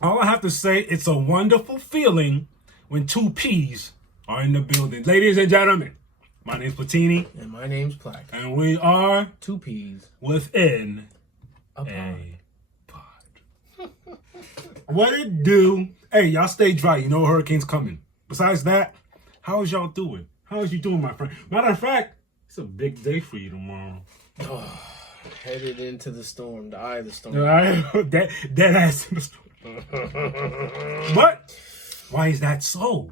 All I have to say, it's a wonderful feeling when two P's are in the building. Ladies and gentlemen, my name's Platini. And my name's Plack. And we are Two P's within a pod. What it do? Hey, y'all stay dry. You know a hurricane's coming. Besides that, how is y'all doing? How is you doing, my friend? Matter of fact, it's a big day for you tomorrow. Oh, headed into the storm, the eye of the storm. Dead ass in the storm. But why is that so?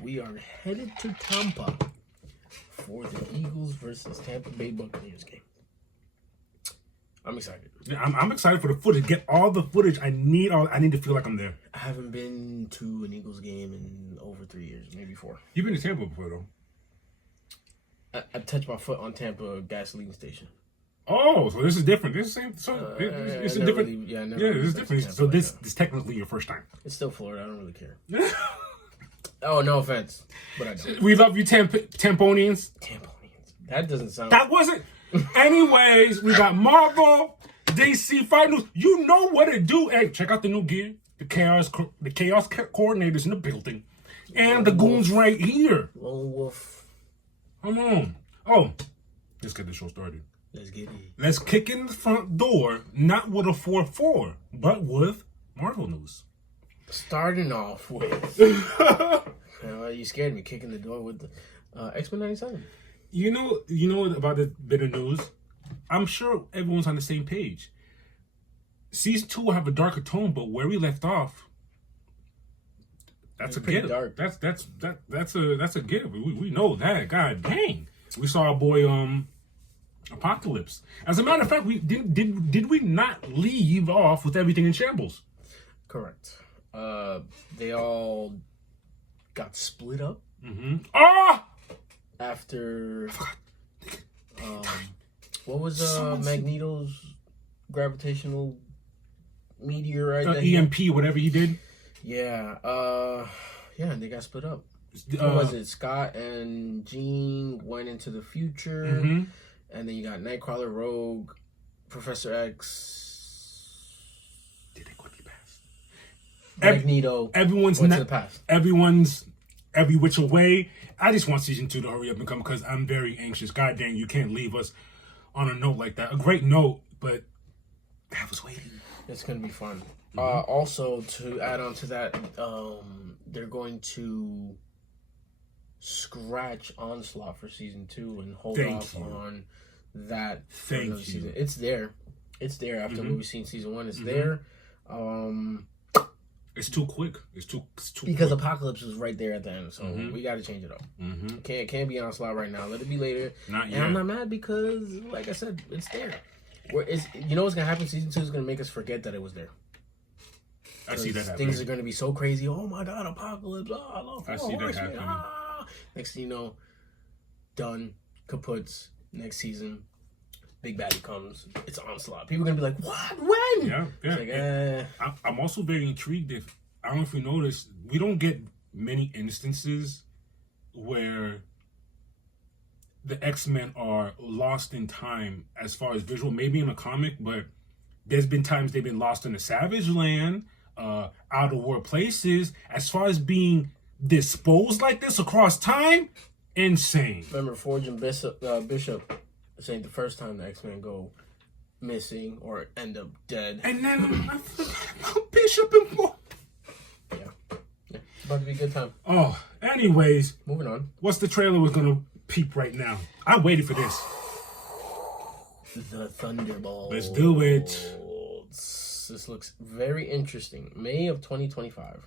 We are headed to Tampa for the Eagles versus Tampa Bay Buccaneers game. I'm excited. Yeah, I'm excited for the footage. Get all the footage I need. I need to feel like I'm there. I haven't been to an Eagles game in over 3 years, maybe 4. You've been to Tampa before, though. I touched my foot on Tampa gasoline station. Oh, so this is different. This is the same. So it's a different. Really, yeah, really this is different. So like this is technically your first time. It's still Florida. I don't really care. Oh, no offense, but I don't. We love you, Tamponians. Tamponians. That doesn't sound. That wasn't. Anyways, we got Marvel, DC Fight News. You know what it do. Hey, check out the new gear. The chaos coordinators in the building, and the goons right here. Lone Wolf. Come on. Oh, let's get the show started. Let's get it. Let's kick in the front door, not with a 4-4, but with Marvel news. Starting off with, you scared me kicking the door with the X-Men 97. You know about the bit of news? I'm sure everyone's on the same page. Season 2 will have a darker tone, but where we left off, that's a gift. Dark. That's a gift. We know that. God dang. We saw our boy Apocalypse. As a matter of fact, we did we not leave off with everything in shambles? Correct. They all got split up. Mm-hmm. Ah! After what was Magneto's gravitational meteorite? EMP, whatever he did. Yeah. And they got split up. What was it? Scott and Jean went into the future, and then you got Nightcrawler, Rogue, Professor X. Did they go to the past? Magneto. Everyone's went to the past. Everyone's every which way. I just want season 2 to hurry up and come because I'm very anxious. God dang, you can't leave us on a note like that. A great note, but I was waiting. It's gonna be fun. Also, to add on to that, they're going to scratch Onslaught for season 2 and hold off on that. Thank you. Season. It's there. It's there after what we've seen season 1. It's there. It's too quick. It's too because quick. Apocalypse was right there at the end, so we got to change it up. Can't be Onslaught right now. Let it be later. Not yet. And I'm not mad because, like I said, it's there. You know what's gonna happen? Season 2 is gonna make us forget that it was there. I see that happening. Things are gonna be so crazy. Oh my God, Apocalypse! Oh, I love. I see that happening. Next thing you know, done. Kaputs. Next season, big baddie comes. It's Onslaught. People are gonna be like, "What? When?" Yeah. It's like, I'm also very intrigued. I don't know if you noticed, we don't get many instances where the X-Men are lost in time as far as visual. Maybe in a comic, but there's been times they've been lost in the Savage Land, out of world places. As far as being disposed like this across time, insane. Remember Forge and Bishop saying the first time the X-Men go missing or end up dead. And then I forgot about Bishop and Forge. Yeah. It's about to be a good time. Oh, anyways. Moving on. What's the trailer we're going to peep right now? I waited for this. The Thunderbolts. Let's do it. This looks very interesting. May of 2025.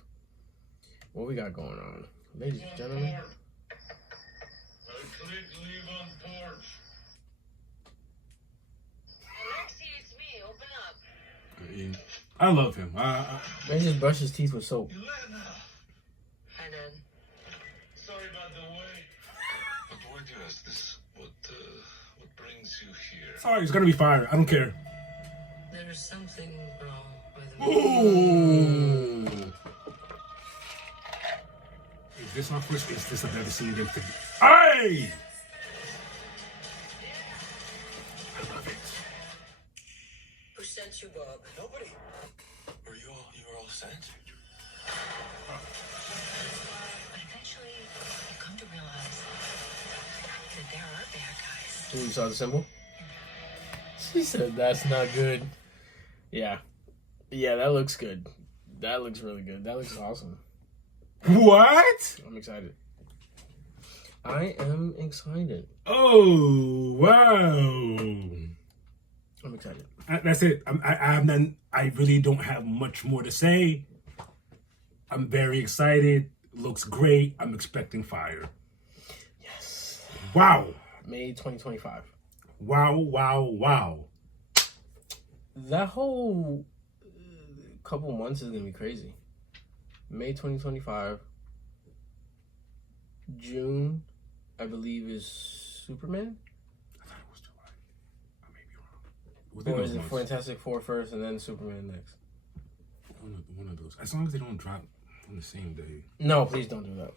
What we got going on? Ladies and gentlemen. Leave on porch. Alexi, it's me. Open up. I love him. Man just brushed his teeth with soap. Hi, Dad. Sorry about the wait. But why do you ask this? What brings you here? Sorry, it's gonna be fire. I don't care. There's something wrong with me. Ooh. Is this our first? Is this I've never seen them? Hey! I love it. Who sent you, Bob? Nobody. you were all set? But eventually, you come to realize that there are bad guys. You saw the symbol? She said that's not good. Yeah. Yeah, that looks good. That looks really good. That looks awesome. What? I'm excited. I am excited. Oh wow! I'm excited. That's it. I really don't have much more to say. I'm very excited. Looks great. I'm expecting fire. Yes. Wow. May 2025. Wow. That whole couple months is going to be crazy. May 2025. June, I believe, is Superman. I thought it was July. I may be wrong. Or is it Fantastic Four first and then Superman next? One of those. As long as they don't drop on the same day. No, please don't do that.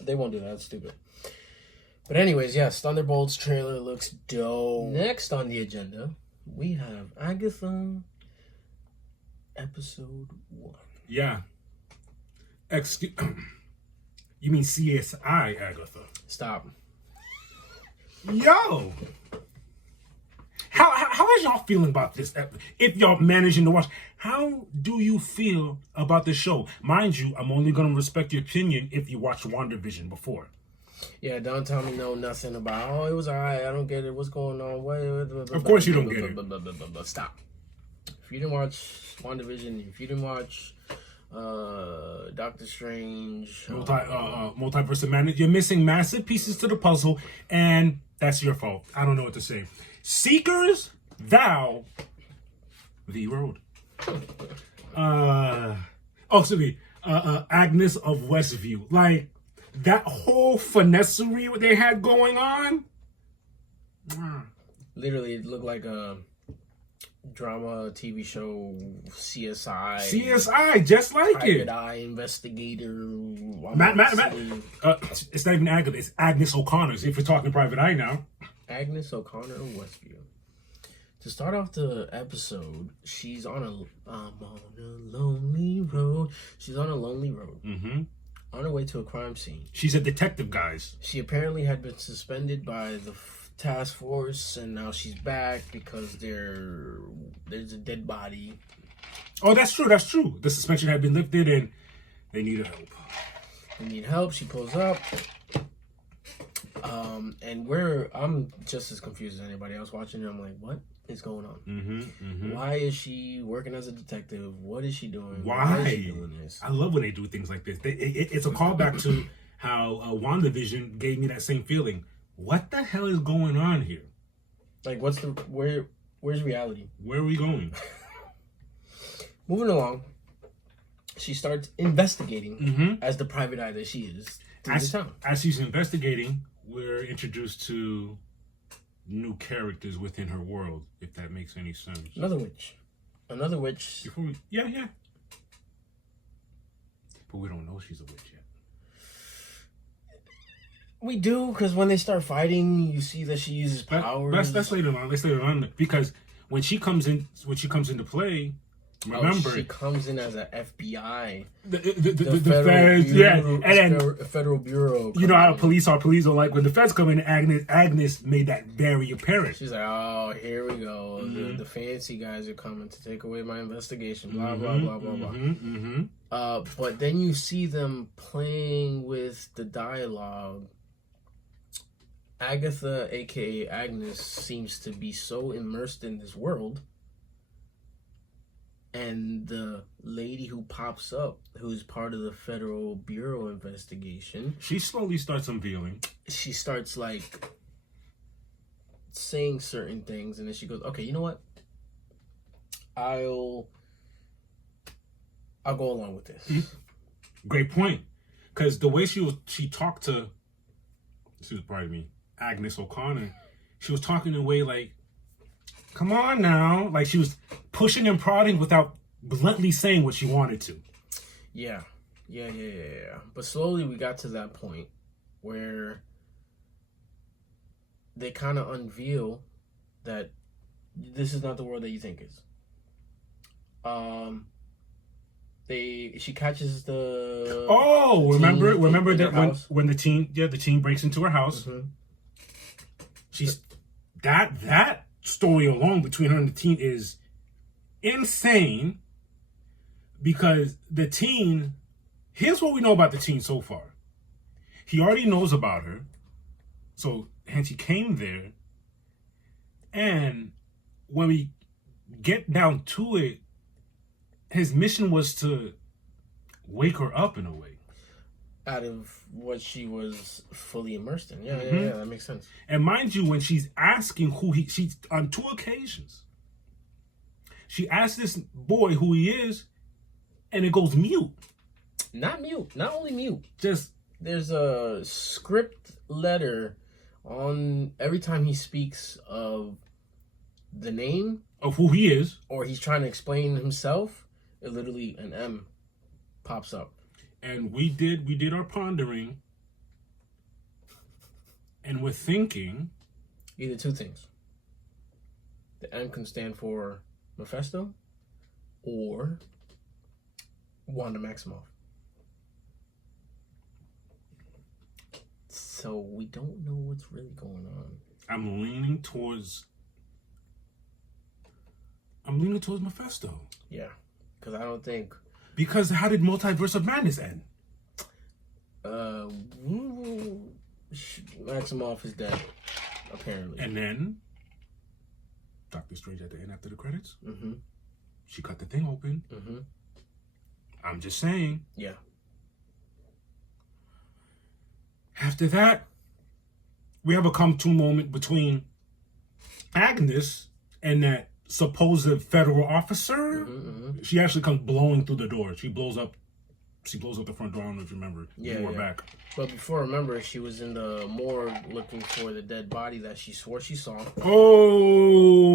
They won't do that. That's stupid. But anyways, yes, Thunderbolts trailer looks dope. Next on the agenda, we have Agatha episode 1. Yeah. Excuse. You mean CSI Agatha? Stop. Yo. How is y'all feeling about this? If y'all managing to watch, how do you feel about the show? Mind you, I'm only gonna respect your opinion if you watched WandaVision before. Yeah, don't tell me nothing about, oh, it was alright, I don't get it, what's going on? Of course you don't get it. Stop. If you didn't watch WandaVision, if you didn't watch Doctor Strange, Multiverse Madness, you're missing massive pieces to the puzzle, and that's your fault. I don't know what to say. Seekers, thou, the road. Agnes of Westview. Like, that whole finessery what they had going on. Literally, it looked like a drama TV show, CSI. CSI, just like Private it. Eye investigator. Matt. It's not even Agatha. It's Agnes O'Connor's. If we're talking Private Eye now. Agnes O'Connor of Westview. To start off the episode, she's on a lonely road. She's on a lonely road. Mm-hmm. On her way to a crime scene. She's a detective, guys. She apparently had been suspended by the task force, and now she's back because there's a dead body. Oh, that's true. The suspension had been lifted, and they needed help. They need help. She pulls up. And I'm just as confused as anybody else watching it. I'm like, what is going on? Why is she working as a detective? What is she doing? Why is she doing this? I love when they do things like this. It's a callback to how WandaVision gave me that same feeling. What the hell is going on here? Like, where's reality? Where are we going? Moving along, she starts investigating as the private eye that she is through the town. As she's investigating, we're introduced to new characters within her world, if that makes any sense. Another witch. Yeah. But we don't know she's a witch yet. We do, because when they start fighting, you see that she uses powers. That's later on. That's later on, because when she comes into play, remember she comes in as a FBI, the feds, Bureau, and then Federal Bureau. You know how police are. Police are like when the feds come in. Agnes made that very apparent. She's like, oh, here we go. The fancy guys are coming to take away my investigation. Blah blah blah blah blah. But then you see them playing with the dialogue. Agatha, aka Agnes, seems to be so immersed in this world. And the lady who pops up, who's part of the Federal Bureau investigation, she slowly starts unveiling. She starts like saying certain things, and then she goes, "Okay, you know what? I'll go along with this." Great point, because the way she talked to, Agnes O'Connor, she was talking in a way like, come on now. Like, she was pushing and prodding without bluntly saying what she wanted to. Yeah. But slowly we got to that point where they kind of unveil that this is not the world that you think is. She catches the. Oh, remember in that her house. when the teen breaks into her house. Mhm. She's that story alone between her and the teen is insane, because the teen. Here's what we know about the teen so far. He already knows about her, so hence he came there. And when we get down to it, his mission was to wake her up in a way. Out of what she was fully immersed in. Yeah, Mhm. yeah, that makes sense. And mind you, when she's asking she's on 2 occasions, she asked this boy who he is, and it goes mute. Not mute. Not only mute. Just There's a script letter on every time he speaks of the name of who he is. or he's trying to explain himself. It literally an M pops up. And we did our pondering, and we're thinking Either two things. The M can stand for Mephisto or Wanda Maximoff. So we don't know what's really going on. I'm leaning towards Mephisto. Yeah, because I don't think Because how did Multiverse of Madness end? Maximoff is dead, apparently. And then Doctor Strange at the end after the credits, Mm-hmm. she cut the thing open. Mm-hmm. I'm just saying. Yeah. After that, we have a come-to moment between Agnes and that supposed federal officer. Mm-hmm. She actually comes blowing through the door. She blows up the front door. I don't know if you remember. Yeah, We're yeah. back. But before, remember, she was in the morgue looking for the dead body that she swore she saw. Oh!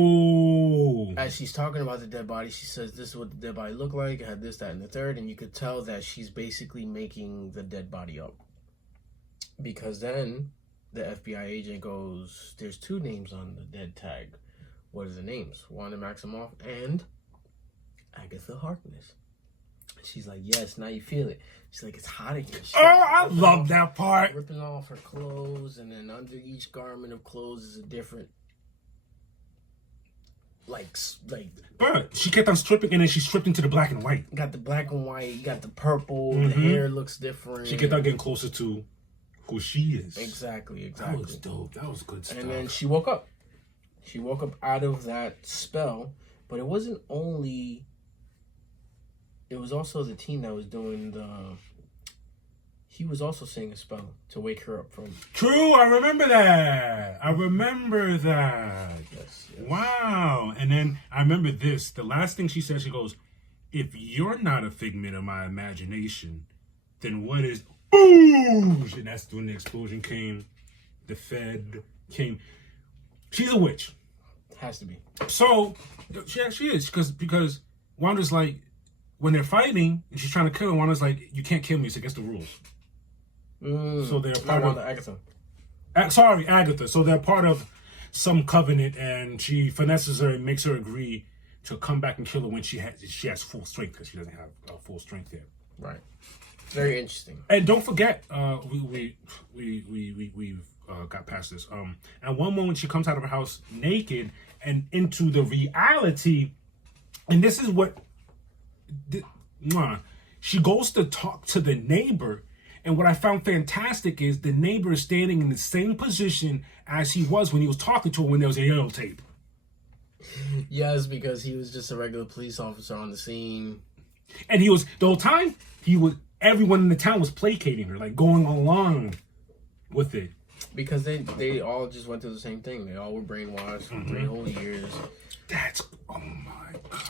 As she's talking about the dead body, she says, "This is what the dead body looked like. It had this, that, and the third." And you could tell that she's basically making the dead body up. Because then the FBI agent goes, "There's 2 names on the dead tag. What are the names? Wanda Maximoff and Agatha Harkness." She's like, "Yes, now you feel it." She's like, "It's hot in here." She's Oh, I love that part. ripping off her clothes, and then under each garment of clothes is a different, like But she kept on stripping, and then she stripped into the black and white. got the black and white, got the purple, the Mhm. hair looks different. She kept on getting closer to who she is. Exactly. That was dope. That was good stuff. And then she woke up. She woke up out of that spell, but it wasn't only. It was also the teen that was doing the. He was also saying a spell to wake her up from. True, I remember that. Yes. Wow. And then I remember this. The last thing she said, she goes, "If you're not a figment of my imagination, then what is?" Boom! And that's when the explosion came. The Fed came. She's a witch. Has to be. So, she is. Because Wanda's like, when they're fighting, and she's trying to kill him, Wanda's like, "You can't kill me. It's against the rules." So they're part of Agatha. Agatha. So they're part of some covenant, and she finesses her and makes her agree to come back and kill her when she has full strength, because she doesn't have full strength yet. Right. Very interesting. And don't forget, we've got past this. At one moment, she comes out of her house naked and into the reality, and this is what she goes to talk to the neighbor. And what I found fantastic is the neighbor is standing in the same position as he was when he was talking to her when there was a yellow tape. Yes, because he was just a regular police officer on the scene. And the whole time, everyone in the town was placating her, like going along with it. Because they all just went through the same thing. They all were brainwashed for 3 whole years. Oh my God.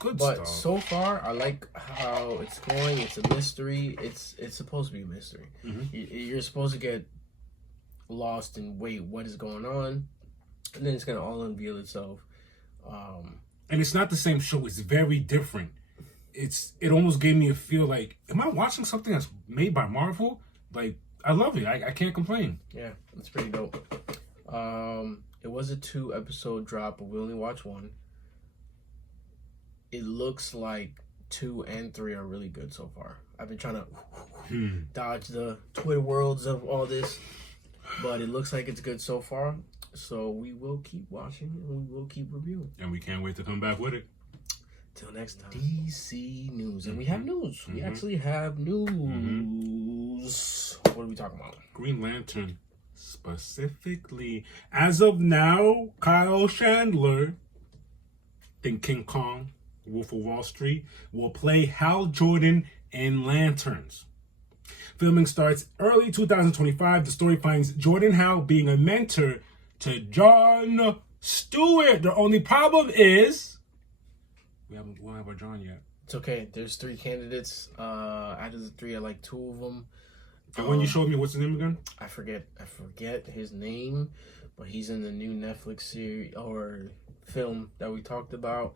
Good But stuff. so far, I like how it's going. It's a mystery. It's supposed to be a mystery. You're supposed to get lost and wait, what is going on? And then it's going to all unveil itself. And it's not the same show. It's very different. It almost gave me a feel like, am I watching something that's made by Marvel? Like, I love it. I can't complain. Yeah, it's pretty dope. It was a 2-episode drop, but we only watched 1. It looks like 2 and 3 are really good so far. I've been trying to dodge the Twitter worlds of all this, but it looks like it's good so far. So we will keep watching and we will keep reviewing. And we can't wait to come back with it. Till next time. DC news. And we have news. We actually have news. What are we talking about? Green Lantern. Specifically, as of now, Kyle Chandler in King Kong, Wolf of Wall Street, will play Hal Jordan in Lanterns. Filming starts early 2025. The story finds Jordan Hal being a mentor to John Stewart. The only problem is we don't have our John yet. It's okay. There's 3 candidates. Out of the 3, I like 2 of them. And when you showed me, what's his name again? I forget his name, but he's in the new Netflix series or film that we talked about.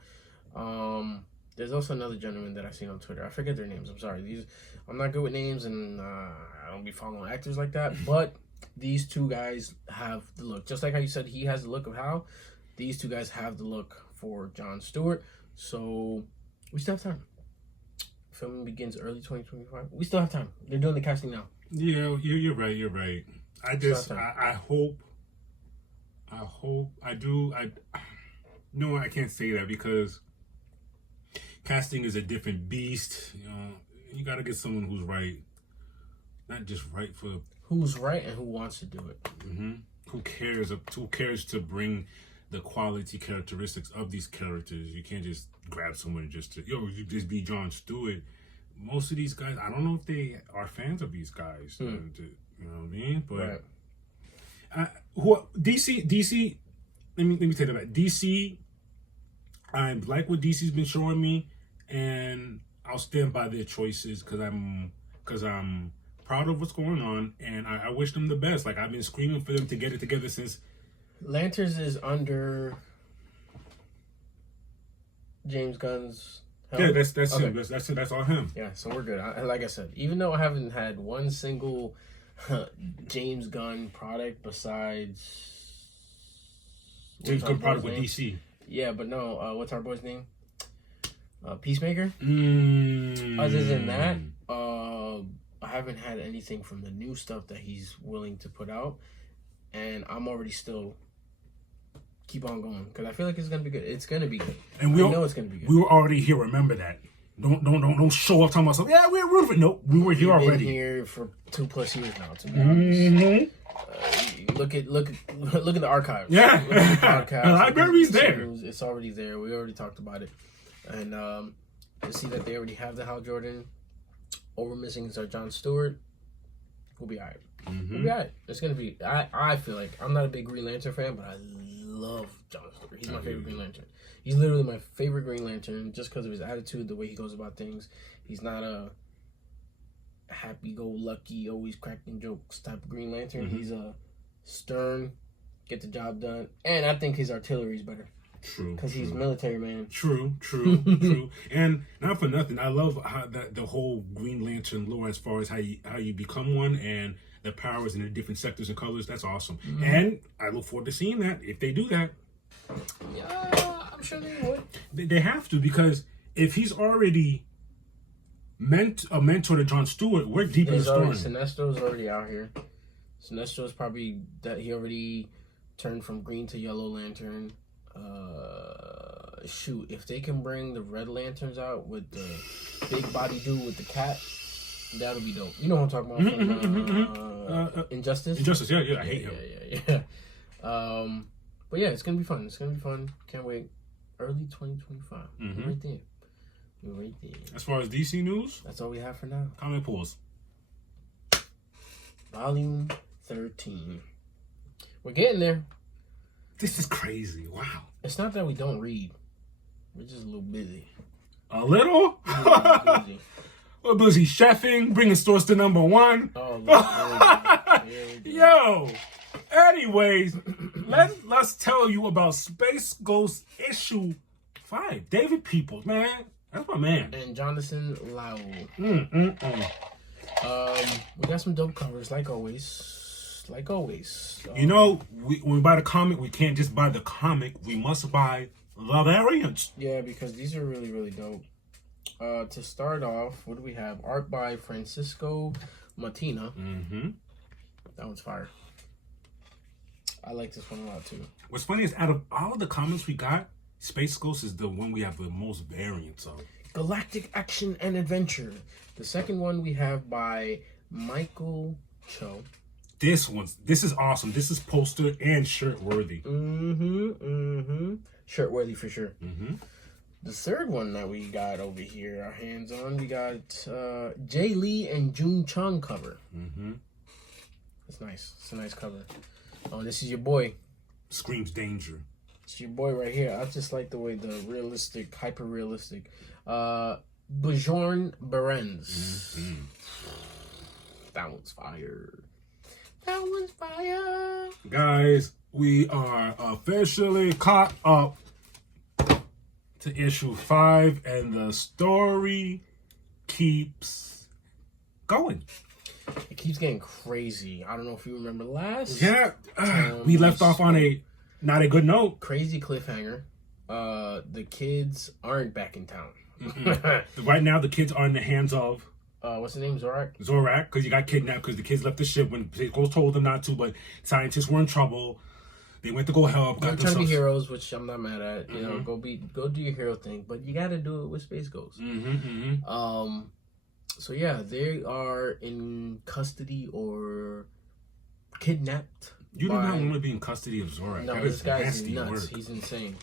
There's also another gentleman that I've seen on Twitter. I forget their names. I'm sorry. I'm not good with names, and I don't be following actors like that. But these 2 guys have the look. Just like how you said he has the look of Hal, these 2 guys have the look for John Stewart. So we still have time. Filming begins early 2025. We still have time. They're doing the casting now. Yeah, you're right. You're right. I no, I can't say that because casting is a different beast. You know, you got to get someone who's right, not just right for who's right and who wants to do it. Who cares to bring the quality characteristics of these characters. You can't just grab someone just to you just be John Stewart. Most of these guys, I don't know if they are fans of these guys. You know what I mean? But DC? Let me take that back. DC, I like what DC's been showing me, and I'll stand by their choices because I'm proud of what's going on, and I wish them the best. Like I've been screaming for them to get it together since. Lanterns is under James Gunn's. Yeah, that's okay. Him. That's all him. Yeah, so we're good. Like I said, even though I haven't had one single James Gunn product besides James Gunn product with DC. Yeah, but no. What's our boy's name? Peacemaker. Other than that, I haven't had anything from the new stuff that he's willing to put out, and I'm already still keep on going because I feel like it's gonna be good. It's gonna be good, and we know it's gonna be good. We were already here. Remember that. Don't show up talking about something. Yeah, we're rooting for it. No, we were here already. We've been here for 2+ years now. To be honest, look at the archives. Yeah, look at the podcast. The library's there. It's already there. We already talked about it, and to see that they already have the Hal Jordan. All we're missing is our John Stewart. We'll be alright. We'll be alright. It's gonna be. I feel like I'm not a big Green Lantern fan, but I love John Stewart. He's my favorite Green Lantern. He's literally my favorite Green Lantern just because of his attitude, the way he goes about things. He's not a happy-go-lucky, always cracking jokes type of Green Lantern. He's a stern, get the job done, and I think his artillery is better. True. Because he's military man. True. And not for nothing, I love how the whole Green Lantern lore as far as how you become one and the powers in the different sectors and colors. That's awesome. And I look forward to seeing that if they do that. Yeah, I'm sure they would. They have to, because if he's already a mentor to John Stewart, we're deep in the story. Sinestro's already out here. Sinestro's probably that he already turned from Green to Yellow Lantern. Shoot, if they can bring the Red Lanterns out with the big body dude with the cat, that'll be dope. You know what I'm talking about from Injustice? Injustice, yeah, I hate him. Yeah. But yeah, it's gonna be fun. Can't wait. Early 2025. We're right there. As far as DC news, that's all we have for now. Comic pools. Volume 13. We're getting there. This is crazy. Wow. It's not that we don't read. We're just a little busy. A little? We're busy chefing, bringing stores to number 1. Oh, Yo. Anyways, let's tell you about Space Ghost issue 5. David Peoples, man. That's my man. And Jonathan Lau. We got some dope covers, like always. You know, when we buy the comic, we can't just buy the comic. We must buy the variants. Yeah, because these are really, really dope. To start off, what do we have? Art by Francisco Matina. Mm-hmm. That one's fire. I like this one a lot too. What's funny is out of all of the comments we got, Space Ghost is the one we have the most variants of. Galactic Action and Adventure. The second one we have by Michael Cho. This is awesome. This is poster and shirt worthy. Shirt worthy for sure. Mm-hmm. The third one that we got over here, our hands on, we got Jay Lee and June Chung cover. Mm-hmm. It's nice. It's a nice cover. Oh, this is your boy. Screams danger. It's your boy right here. I just like the way the realistic, hyper realistic. Bjorn Berens. Mm-hmm. That one's fire. That one's fire. Guys, we are officially caught up to issue 5, and the story keeps going. It keeps getting crazy. I don't know if you remember last. Yeah, we left off on a not a good note. Crazy cliffhanger. The kids aren't back in town. Right now, the kids are in the hands of what's the name? Zorak? Zorak, because you got kidnapped because the kids left the ship when Ghost told them not to, but scientists were in trouble. They went to go help. They're trying to be heroes, which I'm not mad at. You know, go do your hero thing, but you got to do it with Space Ghost. So yeah, they are in custody or kidnapped. You do not want to be in custody of Zorak. No, that this is guy's nasty nuts. work. He's insane.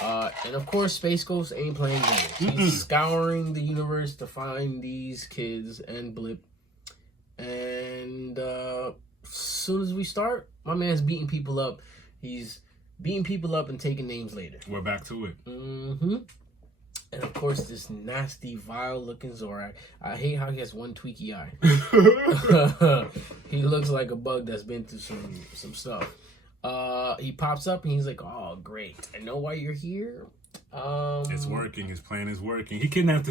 And of course, Space Ghost ain't playing games. He's scouring the universe to find these kids and Blip. And as soon as we start, my man's beating people up. He's beating people up and taking names later. We're back to it. And of course, this nasty, vile-looking Zorak. I hate how he has one tweaky eye. He looks like a bug that's been through some stuff. He pops up and he's like, "Oh, great! I know why you're here." It's working. His plan is working. He kidnapped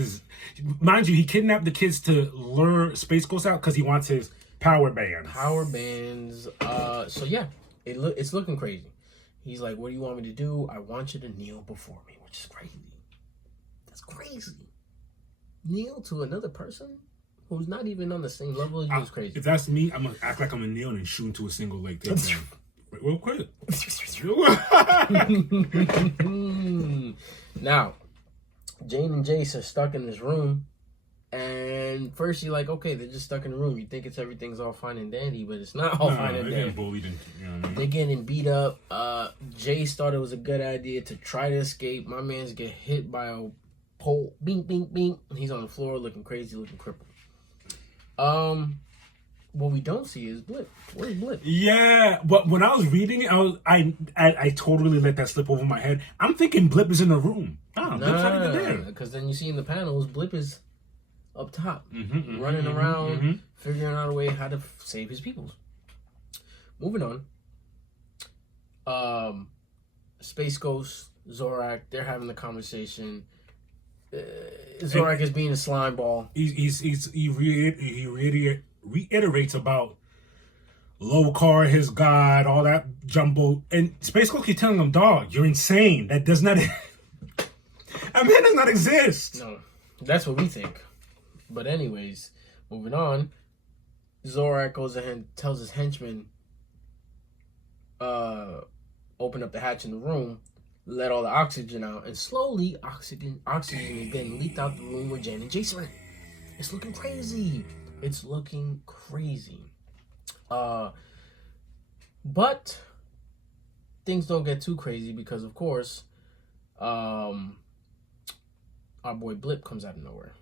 mind you, he kidnapped the kids to lure Space Ghost out because he wants his power bands. Power bands. So yeah, it's looking crazy. He's like, "What do you want me to do? I want you to kneel before me," which is crazy. That's crazy. Kneel to another person who's not even on the same level as you is crazy. If that's me, I'm gonna act like I'm a kneel and shoot into a single leg takedown. Real quick. Now, Jane and Jace are stuck in this room, and first you're like, okay, they're just stuck in the room. You think everything's all fine and dandy, but it's not all fine and they're dandy. getting bullied and, you know what I mean? They're getting beat up. Jace thought it was a good idea to try to escape. My man's get hit by a pole. Bing, bing, bing. And he's on the floor looking crazy, looking crippled. What we don't see is Blip. Where's Blip? Yeah, but when I was reading it, I totally let that slip over my head. I'm thinking Blip is in the room. Blip's not even there. Because then you see in the panels, Blip is up top, running around, figuring out a way how to save his people. Moving on. Space Ghost, Zorak, they're having the conversation. Zorak is being a slime ball. He reiterates about Lokar, his god, all that jumbo, and Space Ghost keeps telling him, "Dog, you're insane. That does not. A man does not exist." No, that's what we think. But anyways, moving on. Zorak goes ahead and tells his henchmen, open up the hatch in the room, let all the oxygen out, and slowly oxygen is getting leaked out the room where Jen and Jason are. It's looking crazy. It's looking crazy. But things don't get too crazy because, of course, our boy Blip comes out of nowhere.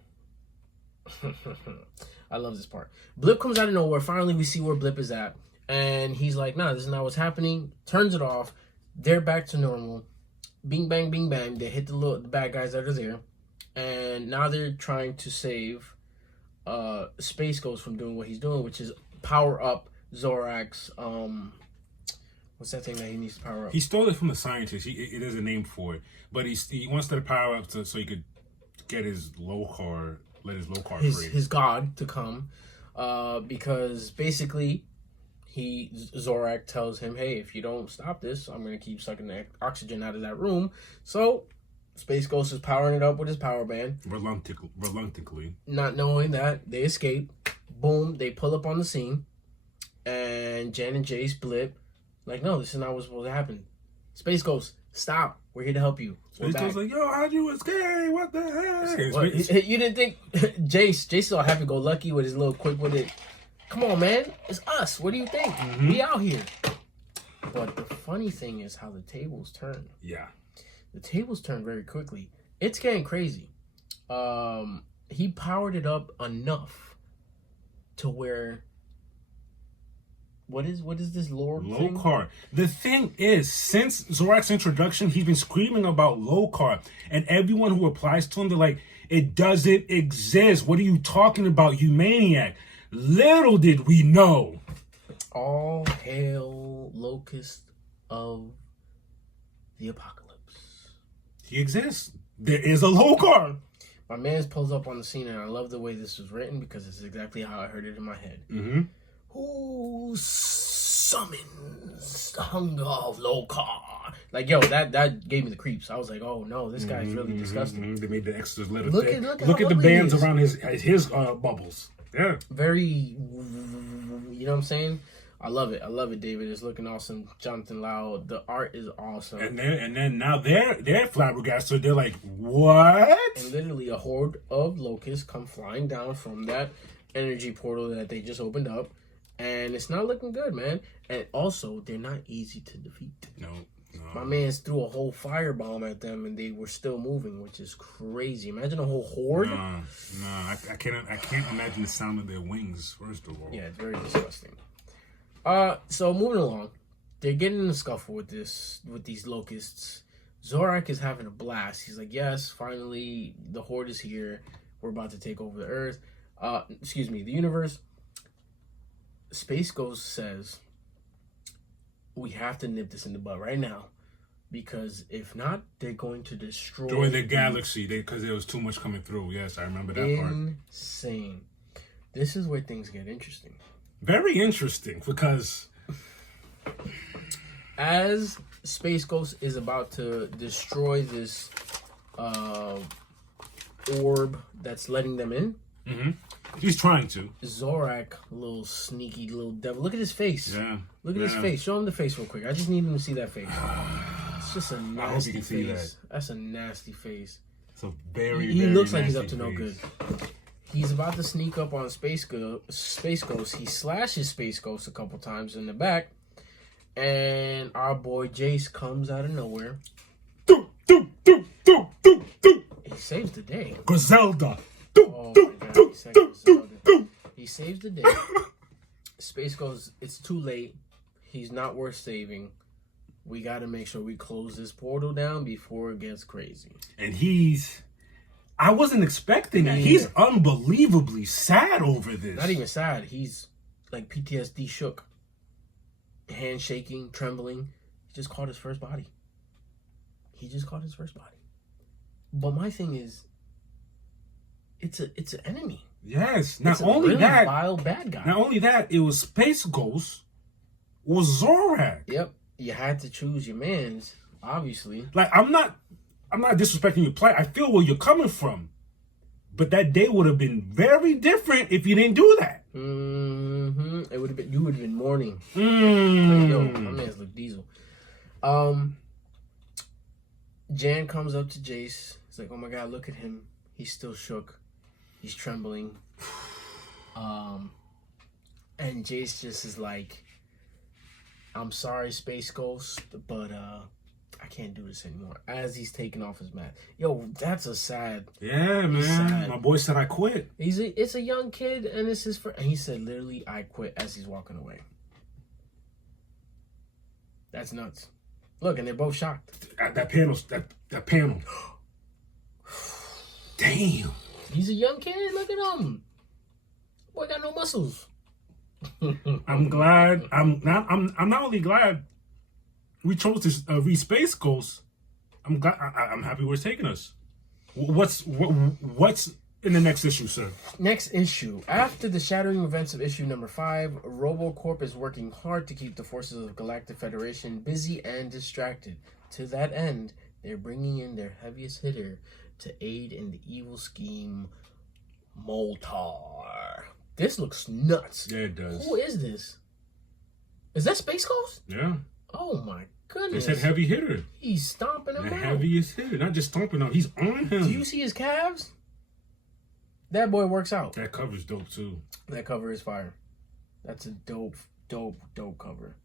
I love this part. Blip comes out of nowhere. Finally, we see where Blip is at. And he's like, nah, this is not what's happening. Turns it off. They're back to normal. Bing, bang, bing, bang. They hit the bad guys that are there. And now they're trying to save Space Ghost from doing what he's doing, which is power up Zorak's, what's that thing that he needs to power up? He stole it from the scientist. There's a name for it. But he wants to power up so he could get his Lokar, let his Lokar free. His god to come. Because basically, Zorak tells him, hey, if you don't stop this, I'm going to keep sucking the oxygen out of that room. So, Space Ghost is powering it up with his power band. Reluctantly. Not knowing that, they escape. Boom, they pull up on the scene. And Jen and Jace blip. Like, no, this is not what's supposed to happen. Space Ghost, stop. We're here to help you. Space Ghost like, yo, how'd you escape? What the heck? What, you didn't think Jace all happy-go-lucky with his little quick-witted... Come on, man. It's us. What do you think? We out here. But the funny thing is how the tables turn. Yeah. The tables turn very quickly. It's getting crazy. He powered it up enough to where... What is this lore thing? Low-carb. The thing is, since Zorak's introduction, he's been screaming about low-carb. And everyone who applies to him, they're like, it doesn't exist. What are you talking about, you maniac? Little did we know. All hail locust of the apocalypse. He exists. There is a low-carb. My man pulls up on the scene, and I love the way this was written because it's exactly how I heard it in my head. Mm-hmm. Who summons the hunger of Lokar? Like, yo, that gave me the creeps. I was like, oh no, this guy's really disgusting. They made the extras let it Look fit. at Look how at the ugly he bands is. around his bubbles. Yeah. Very, you know what I'm saying? I love it. I love it, David. It's looking awesome. Jonathan Lau, the art is awesome. And then now they're flabbergasted. They're like, what? And literally a horde of locusts come flying down from that energy portal that they just opened up. And it's not looking good, man. And also, they're not easy to defeat. No. My man's threw a whole firebomb at them, and they were still moving, which is crazy. Imagine a whole horde. I can't imagine the sound of their wings. First of all. Yeah, it's very disgusting. So moving along, they're getting in a scuffle with these locusts. Zorak is having a blast. He's like, yes, finally, the horde is here. We're about to take over the Earth. The universe. Space Ghost says, we have to nip this in the bud right now, because if not, they're going to destroy the galaxy. Because there was too much coming through. Yes, I remember that part. Insane. This is where things get interesting. Very interesting, because as Space Ghost is about to destroy this orb that's letting them in, he's trying to. Zorak, little sneaky little devil. Look at his face. Yeah. Look at his face. Show him the face real quick. I just need him to see that face. It's just a nasty I hope you can see face. That's a nasty face. It's a very, He very looks like he's up nasty to no face. good. He's about to sneak up on Space Ghost. He slashes Space Ghost a couple times in the back. And our boy Jace comes out of nowhere. Do. He saves the day. Griselda. Oh my God, he saves Griselda. He saves the day. Space Ghost, it's too late. He's not worth saving. We got to make sure we close this portal down before it gets crazy. And I wasn't expecting that. Me He's either. unbelievably sad over this. Not even sad. He's like PTSD shook. Hand shaking, trembling. He just caught his first body. But my thing is, it's an enemy. Yes. It's a really vile bad guy. Not only that, it was Space Ghost. Was Zorak. Yep. You had to choose your mans, obviously. Like, I'm not disrespecting your plight. I feel where you're coming from. But that day would have been very different if you didn't do that. It would have been. You would have been mourning. Like, yo, my man's look diesel. Jan comes up to Jace. He's like, "Oh my God, look at him. He's still shook. He's trembling." And Jace just is like, "I'm sorry, Space Ghost, but I can't do this anymore." As he's taking off his mask. Yo, that's a sad. Yeah, man. Sad. My boy said I quit. It's a young kid, and it's his friend. And he said, literally, "I quit" as he's walking away. That's nuts. Look, and they're both shocked. That panel. Damn. He's a young kid. Look at him. Boy got no muscles. I'm glad. I'm not only glad we chose to read Space Ghost. I'm glad. I'm happy where it's taking us. What's in the next issue, sir? Next issue. After the shattering events of issue number 5, RoboCorp is working hard to keep the forces of the Galactic Federation busy and distracted. To that end, they're bringing in their heaviest hitter to aid in the evil scheme, Moltar. This looks nuts. Yeah, it does. Who is this? Is that Space Ghost? Yeah. Oh my They goodness. said heavy hitter. He's stomping him The out. heaviest hitter. Not just stomping him. He's on him. Do you see his calves? That boy works out. That cover's dope, too. That cover is fire. That's a dope cover.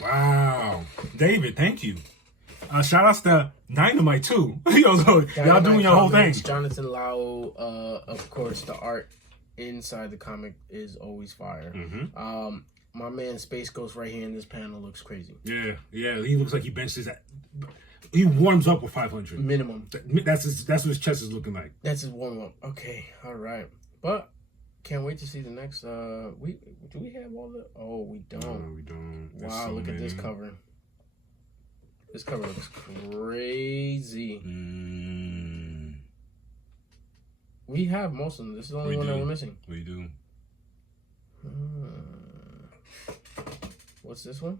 Wow. David, thank you. Shout outs to Dynamite, too. Yo, so y'all doing your whole thing. Jonathan Lau, of course, the art inside the comic is always fire. Mm-hmm. My man Space Ghost right here in this panel looks crazy. Yeah. He looks like he benches that. He warms up with 500. Minimum. That's what his chest is looking like. That's his warm up. Okay, all right. But can't wait to see the next. Do we have all the? Oh, we don't. No, we don't. There's Wow, so look at this many. cover. This cover looks crazy. We have most of them. This is the only We one that do. we're missing. We do. What's this one?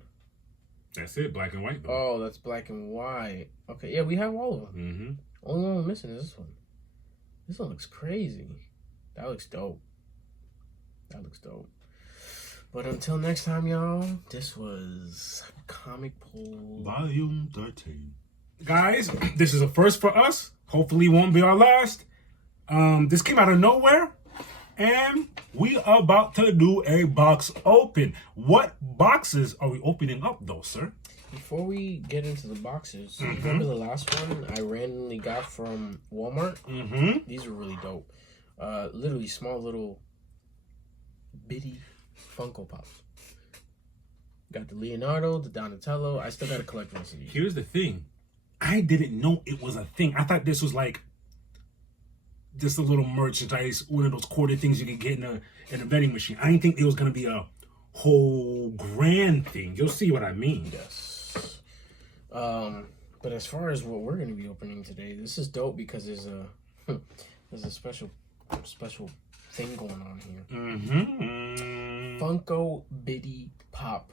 That's it. Black and white, though. Oh, that's black and white. Okay, yeah, we have all of them. Mm-hmm. Only one we're missing is this one. This one looks crazy. That looks dope. But until next time, y'all, this was Comic Pull. Volume 13. Guys, this is a first for us. Hopefully it won't be our last. This came out of nowhere. And we are about to do a box open. What boxes are we opening up, though, sir? Before we get into the boxes, you remember the last one I randomly got from Walmart? Mm-hmm. These are really dope. Literally small little bitty Funko Pops. Got the Leonardo, the Donatello. I still got to collect the rest of these. Here's the thing. I didn't know it was a thing. I thought this was like just a little merchandise, one of those quarter things you can get in a vending machine. I didn't think it was going to be a whole grand thing. You'll see what I mean. Yes. But as far as what we're going to be opening today, this is dope because there's a special thing going on here. Mm-hmm. Funko Bitty Pop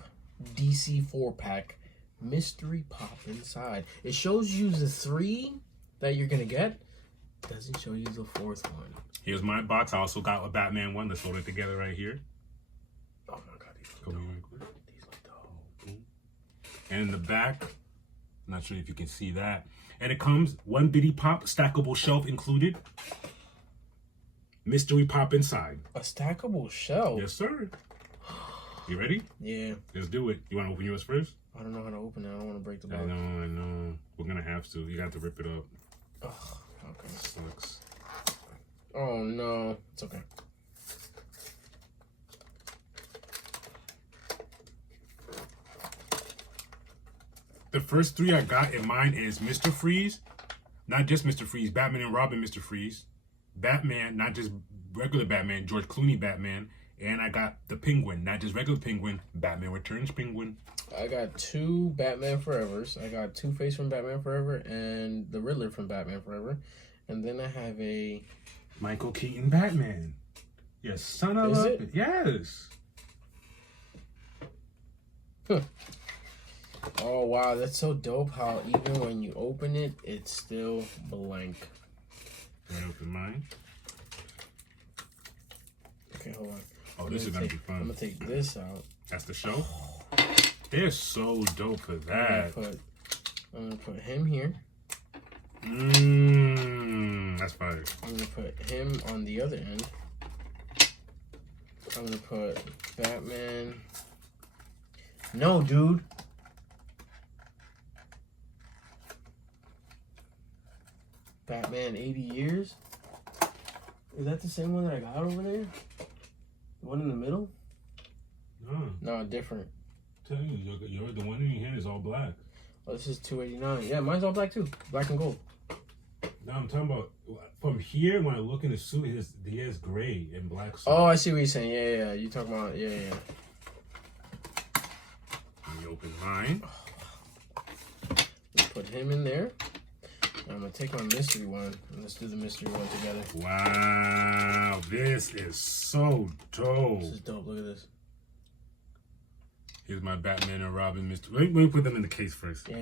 DC 4-pack mystery pop inside. It shows you the 3 that you're going to get. Doesn't show you the 4th one. Here's my box. I also got a Batman one. Let's hold it together right here. Oh my god, these look Come dope. here real quick. These look dope. And in the back, not sure if you can see that. And it comes one bitty pop, stackable shelf included. Mystery pop inside. A stackable shelf? Yes, sir. You ready? Yeah. Let's do it. You want to open yours first? I don't know how to open it. I don't want to break the box. I know. We're going to have to. You got to rip it up. Ugh, okay. Sucks. Oh no. It's okay. The first 3 I got in mine is Mr. Freeze. Not just Mr. Freeze. Batman and Robin Mr. Freeze. Batman, not just regular Batman. George Clooney Batman. And I got the Penguin. Not just regular Penguin. Batman Returns Penguin. I got 2 Batman Forevers. I got Two-Face from Batman Forever and the Riddler from Batman Forever. And then I have a... Michael Keaton Batman. Yes, son of Is a... it? Yes. Oh wow, that's so dope how even when you open it, it's still blank. Right open mine. Okay, hold on. Oh, this is going to be I'm fun. gonna take this out. That's the show. They're so dope for I'm that. gonna put him here. That's fire. I'm gonna put him on the other end. I'm gonna put Batman. No, dude. Batman 80 Years? Is that the same one that I got over there? The one in the middle? No, No, different. tell you, you're the one in your hand is all black. Oh, this is 289. Yeah, mine's all black too. Black and gold. No, I'm talking about from here when I look in the suit, he has gray and black. Suit. Oh, I see what you're saying. Yeah. You talking about, yeah. Let me open mine. Let's put him in there. I'm gonna take my mystery one and let's do the mystery one together. Wow, this is so dope. This is dope. Look at this. Here's my Batman and Robin mystery. Let me put them in the case first. Yeah. Holy,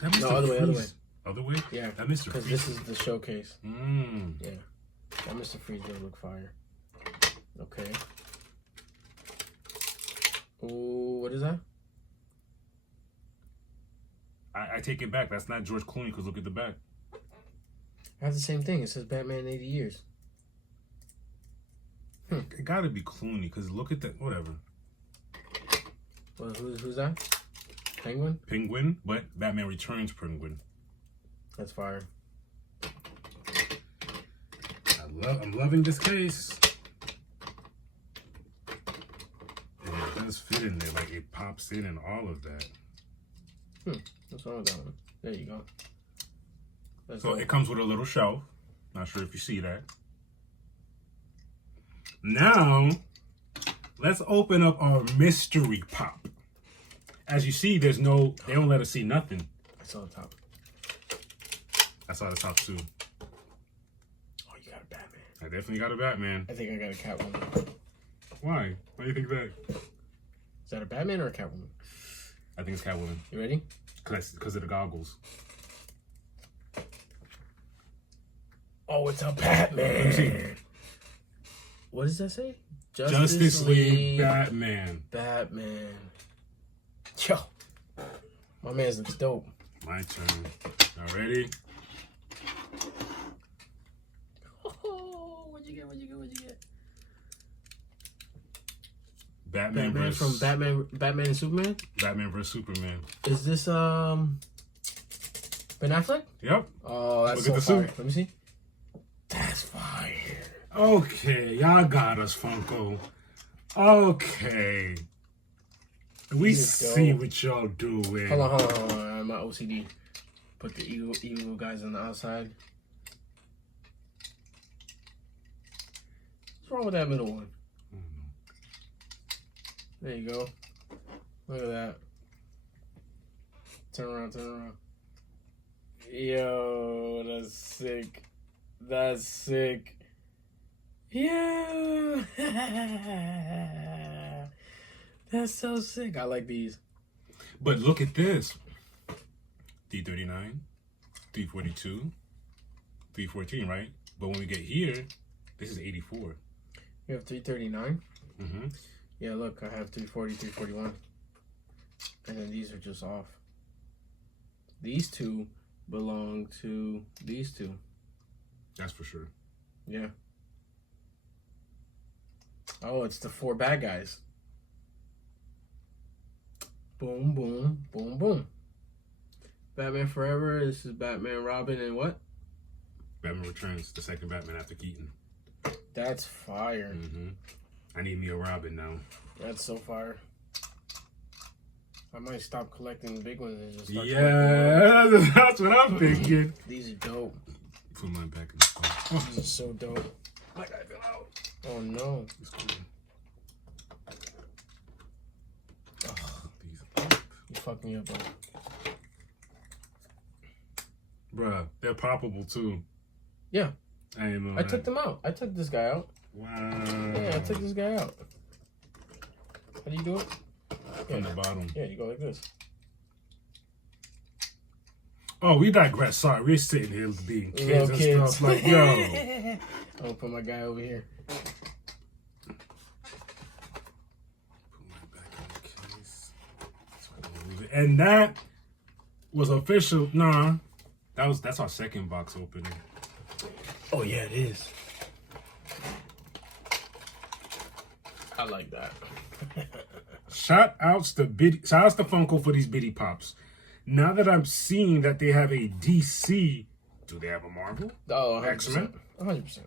that Mr. No, other way. Other way? Yeah. That Mr. Because Freeze. this is the showcase. Yeah. That Mr. Freeze does look fire. Okay. Oh, what is that? I take it back. That's not George Clooney because look at the back. I have the same thing. It says Batman 80 years. It gotta be Clooney because look at that. Whatever. Well, who's that? Penguin? Penguin, but Batman Returns Penguin. That's fire. I'm loving this case. And it does fit in there. Like it pops in and all of that. What's wrong with that one? There you go. So it comes with a little shelf. Not sure if you see that. Now, let's open up our mystery pop. As you see, they don't let us see nothing. I saw the top. I saw the top too. Oh, you got a Batman. I definitely got a Batman. I think I got a Catwoman. Why? Why do you think that? Is that a Batman or a Catwoman? I think it's Catwoman. You ready? Because of the goggles. Oh, it's a Batman. Let me see. What does that say? Justice League Batman. Batman. Yo. My man's looks dope. My turn. Y'all ready? Oh, what'd you get? Batman Batman versus from Batman and Superman? Batman vs Superman. Is this Ben Affleck? Yep. Oh, that's Look so at the fire. suit. Let me see. That's fire. Okay, y'all got us, Funko. Okay. We This is see dope. what y'all doing. Hold on. My OCD. Put the evil guys on the outside. What's wrong with that middle one? There you go. Look at that. Turn around. Yo, that's sick. Yeah. That's so sick. I like these. But look at this. 339, 342, 314, right? But when we get here, this is 84. You have 339? Mm-hmm. Yeah, look, I have 340, 341. And then these are just off. These two belong to these two. That's for sure. Yeah. Oh, it's the 4 bad guys. Boom, boom, boom, boom. Batman Forever. This is Batman, Robin, and what? Batman Returns, the second Batman after Keaton. That's fire. Mm-hmm. I need me a Robin now. That's so fire. I might stop collecting the big ones and just start Yeah, that's what I'm thinking. These are dope. Put mine back in the phone. These are so dope. My guy fell out. Oh no. It's cool. These You fucked me up, bro. Bruh, they're poppable too. Yeah. I didn't know I that. took them out. I took this guy out. Wow. Yeah, I took this guy out. How do you do it? From the bottom. Yeah, you go like this. Oh, we digress. Sorry, we're sitting here being kids and Kids. stuff. Like, yo. I'm gonna put my guy over here. Put mine back in the case. So I don't lose it. And that was official. Nah. That's our second box opening. Oh yeah, it is. I like that. Shout outs to Funko for these bitty pops. Now that I'm seeing that they have a DC, do they have a Marvel? Oh, 100%. X-Men? 100%.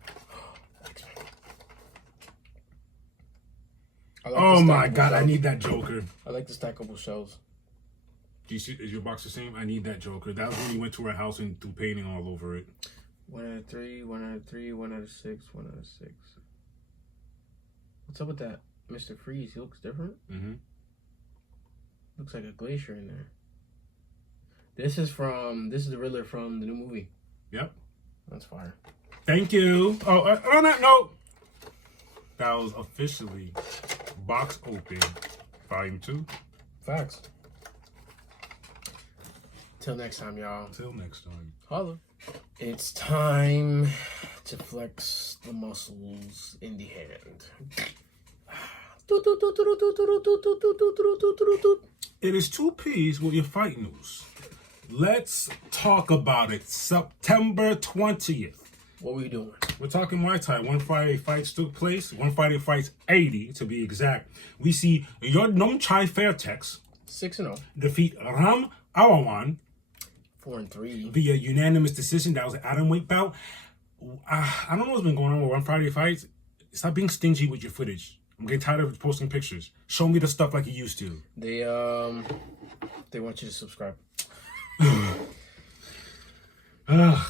I like Oh the my stackable god, I shelves. need that Joker. I like the stackable shelves. Do you see, is your box the same? I need that Joker. That was when we went to our house and threw painting all over it. 1 out of 3, 1 out of 3, 1 out of 6, 1 out of 6. What's up with that? Mr. Freeze, he looks different. Mm-hmm. Looks like a glacier in there. This is the Riddler from the new movie. Yep. That's fire. Thank you. Oh, on that note, that was officially box open Volume 2. Facts. Till next time, y'all. Till next time. Holla. It's time to flex the muscles in the hand. It is 2 P's with your fight news. Let's talk about it. September 20th. What we doing? We're talking Muay Thai. One Friday fights took place. One Friday fights 80 to be exact. We see Yodnom Chai Fairtex 6-0. defeat Ram Awawan 4-3. via unanimous decision. That was an atomweight bout. I don't know what's been going on with One Friday fights. Stop being stingy with your footage. I'm getting tired of posting pictures. Show me the stuff like you used to. They want you to subscribe.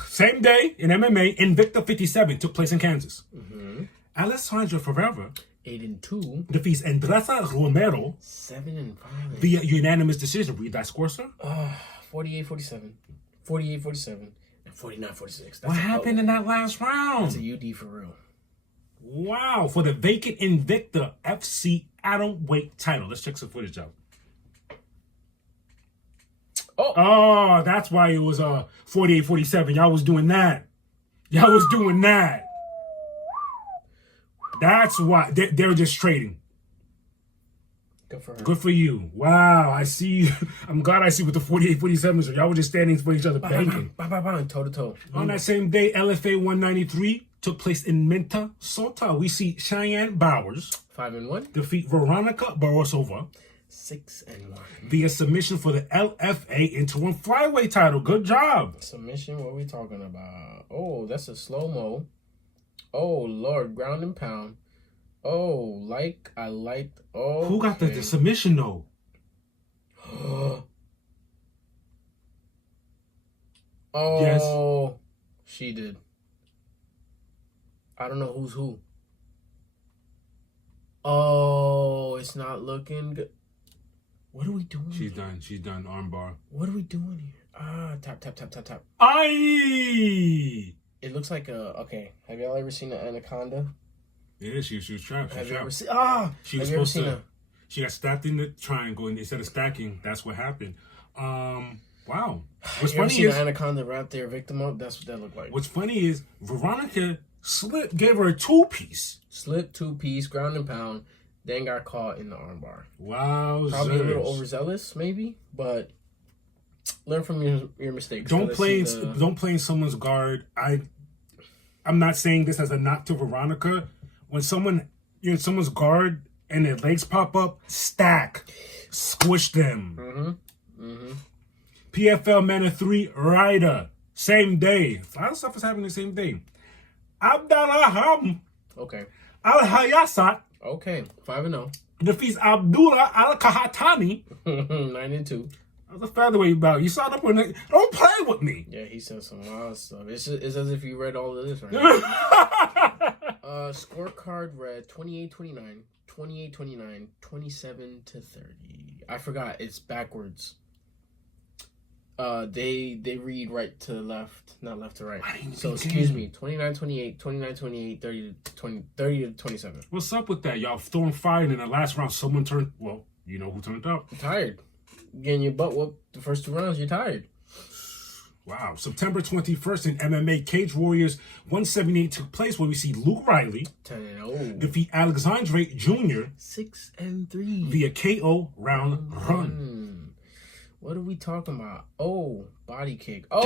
Same day in MMA, Invicta 57 took place in Kansas. Alessandro Ferreira 8-2. defeats Andressa Romero 7-5. via unanimous decision. Read that score, sir. 48-47. 48-47. And 49-46. What happened in that last round? That's a UD for real. Wow, for the vacant Invicta FC atomweight title. Let's check some footage out. Oh, that's why it was 48-47. Y'all was doing that. Y'all was doing that. That's why they're just trading. Good for her. Good for you. Wow, I see. I'm glad I see what the 48-47s are. Y'all were just standing for each other, banging. Bang, toe to toe. On that same day, LFA 193 took place in Minnesota. We see Cheyenne Bowers 5-1. defeat Veronica Borosova 6-1. via submission for the LFA interim flyweight title. Good job. Submission, what we talking about? Oh, that's a slow-mo. Oh, Lord, ground and pound. Oh, I liked. Oh, Who got the submission though? Oh, Yes. She did. I don't know who's who. Oh, it's not looking good. What are we doing? She's done. She's done. Armbar. What are we doing here? Tap, tap, tap, tap, tap. Aye. It looks like okay. Have y'all ever seen an anaconda? Yeah, she was trapped. Have you ever seen? She was have you ever supposed seen to. She got stacked in the triangle, and instead of stacking, that's what happened. Wow. What's You ever funny seen is an anaconda wrap their victim up? That's what that looked like. what's funny is Veronica gave her a 2-piece. Slip 2-piece, ground and pound, then got caught in the armbar. Wow. Probably a little overzealous, maybe, but learn from your mistakes. Don't Let's play see the- don't play in someone's guard. I'm not saying this as a knock to Veronica. When you're in someone's guard and their legs pop up, stack, squish them. PFL Man of 3 Ryder, same day. A lot of stuff is happening the same day. Abdallah Okay. Al Hayasat Okay. 5-0. defeats Abdullah Al Kahatani. 9-2. That was a featherweight bout. You saw that one. Don't play with me. Yeah, he said some wild stuff. It's as if you read all of this right now. Scorecard read 28-29, 28-29, 27-30. I forgot. It's backwards. They read right to left, not left to right. So excuse me. 29-28, 29-28, 30-27. What's up with that? Y'all throwing fire, and in the last round, someone turned. Well, you know who turned up. I'm tired. Getting your butt whooped the first 2 rounds, you're tired. Wow. September 21st in MMA, Cage Warriors 178 took place where we see Luke Riley 10-0. defeat Alexandre Jr. 6-3. via KO round run. What are we talking about? Oh, body kick. Oh!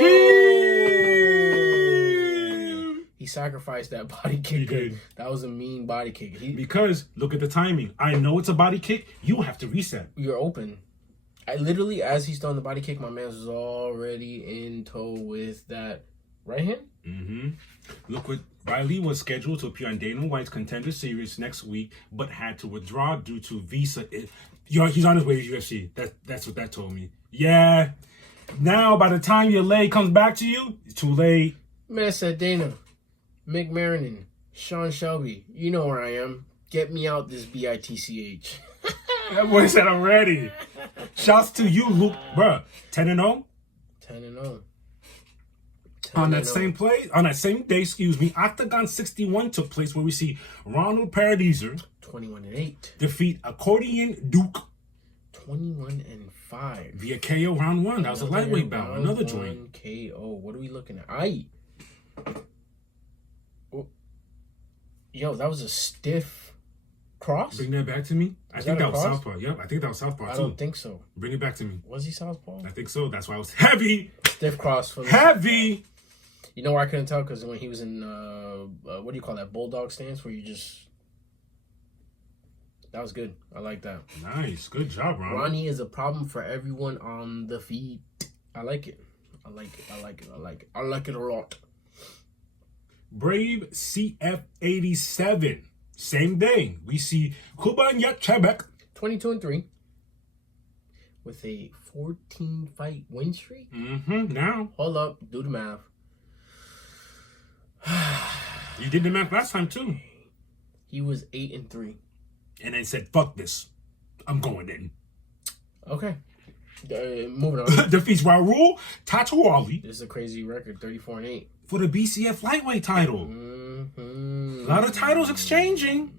He sacrificed that body kick. He did. That was a mean body kick. Because, look at the timing. I know it's a body kick. You have to reset. You're open. I literally, as he's throwing the body kick, my man was already in tow with that right hand. Look what Riley was scheduled to appear on Dana White's Contender Series next week, but had to withdraw due to visa. He's on his way to UFC. That's what that told me. Yeah. Now, by the time your leg comes back to you, it's too late. Man said, Dana, Mick Marinan, Sean Shelby, you know where I am. Get me out this BITCH. That boy said I'm ready. Shouts to you, Luke. Bruh, 10-0. 10-0. On that same day, Octagon 61 took place where we see Ronald Paradiser 21-8. defeat Accordion Duke 21-5. Via KO round 1. That was a lightweight bout. Round Another one joint. KO. What are we looking at? Aye. Oh. Yo, that was a stiff cross? Bring that back to me. I think that that a was cross? southpaw. Yep, I think that was southpaw too. I don't think so. Bring it back to me. Was he southpaw? I think so. That's why I was heavy. Stiff cross for me. Heavy. You know why I couldn't tell? Because when he was in, what do you call that? Bulldog stance where you just... That was good. I like that. Nice. Good job, Ron. Ronnie is a problem for everyone on the feet. I like it. I like it. I like it. I like it. I like it a lot. Brave CF87. Same day. We see Kuban Chebek. 22-3. With a 14-fight win streak. Now. Hold up. Do the math. You did the math last time too. He was 8-3. And then said, fuck this. I'm going in. Okay. Moving on. Defeats Raul Tatuali This is a crazy record. 34-8. for the BCF lightweight title. Mm-hmm. A lot of titles exchanging.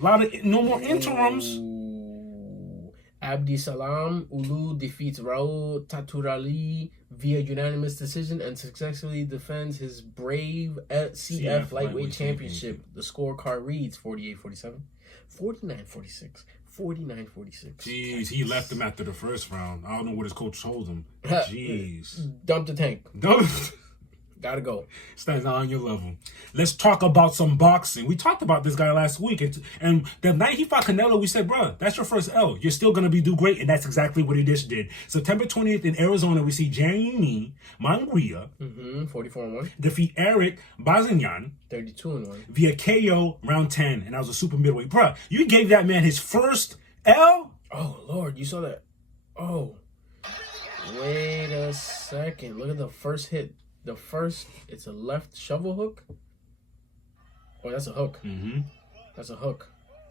A lot of no more interims. Ooh. Abdi Salam Ulu defeats Raul Taturali via unanimous decision and successfully defends his Brave CF lightweight championship. The scorecard reads 48-47, 49-46, 49-46. Jeez, he left him after the first round. I don't know what his coach told him. Jeez. Dump the tank. Don't. Gotta go. That's not on your level. Let's talk about some boxing. We talked about this guy last week. And the night he fought Canelo, we said, bro, that's your first L. You're still going to do great. And that's exactly what he just did. September 20th in Arizona, we see Jamie Manguia 44-1. defeat Eric Bazignan 32-1. via KO round 10. And that was a super middleweight. Bro, you gave that man his first L? Oh, Lord. You saw that? Oh. Wait a second. Look at the first hit. The first, it's a left shovel hook. Oh, that's a hook. Mm-hmm. That's a hook.